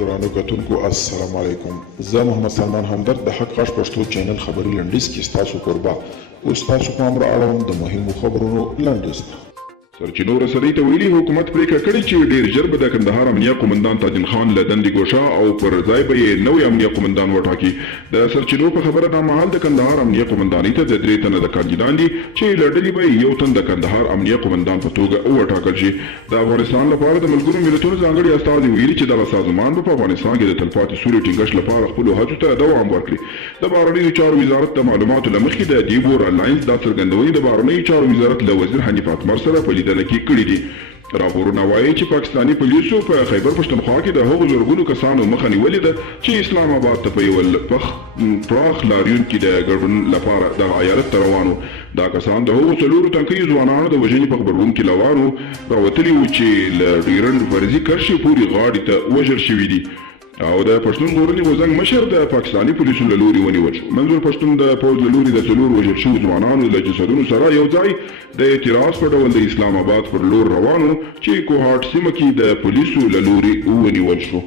ګرانو کتونکو السلام علیکم. زه محمد سلمان همدرد د حق غږ پښتو چینل خبري لنډیز کې ستاسو کوربه اوس تاسو پام را اړوم د مهمو خبرونو لنډیز ته. سرچینو رسنۍ ته ویلي حکومت پریکړه کړې چې ډېر ژر به د کندهار امنیه قومندان تاجن خان له دندې ګوښه او پر ځای به یې نوی امنیه قومندان وټاکي. د سرچینو په خبره دا مهال د کندهار امنیه قومندانۍ ته د 3 تنه د کاندیدان دي چې له ډلې به یو تن د کندهار امنیه قومندان په توګه وټاکل شي. د افغانستان لپاره د ملګرو ملتونو ځانګړي استازي ویلي چې دغه سازمان به په افغانستان کې د تلپاتې سولې ټینګښت لپاره خپلو هڅو ته دوام ورکړي. د بهرنیو چارو وزارت د معلوماتو له مخې د دیبور الاینس دا څرګندونې د بهرنیو چارو وزارت له وزیر حنیف اتمر سره په لیدنه کې کړې دي. راپورونه وایي چې پاکستاني پولیسو په خیبر پښتونخوا کې د هغو زرګونو کسانو مخه نیولې ده چې اسلام آباد ته په یو پراخ لاریون کې د ګډون لپاره دغه ایالت ته روانو. دا کسان د هغو څلورو تنکیو ځوانانو د وژنې په خبرون کې روانو راوتلي وو چې له ډیورنډ فرضي کرښې پورې غاړې ته وژل شوي دي او د پښتون ژغورنې غورځنګ مشر د پاکستاني پولیسو له لوري ونیول شو. منظور پښتون د پوځ له لوري د څلور وژل شوو ځوانانو له جسدونو سره یو ځای د اعتراض په ډول د اسلام آباد پر لور روانو چې کوهاټ سیمه کې د پولیسو له لوري ونیول شو.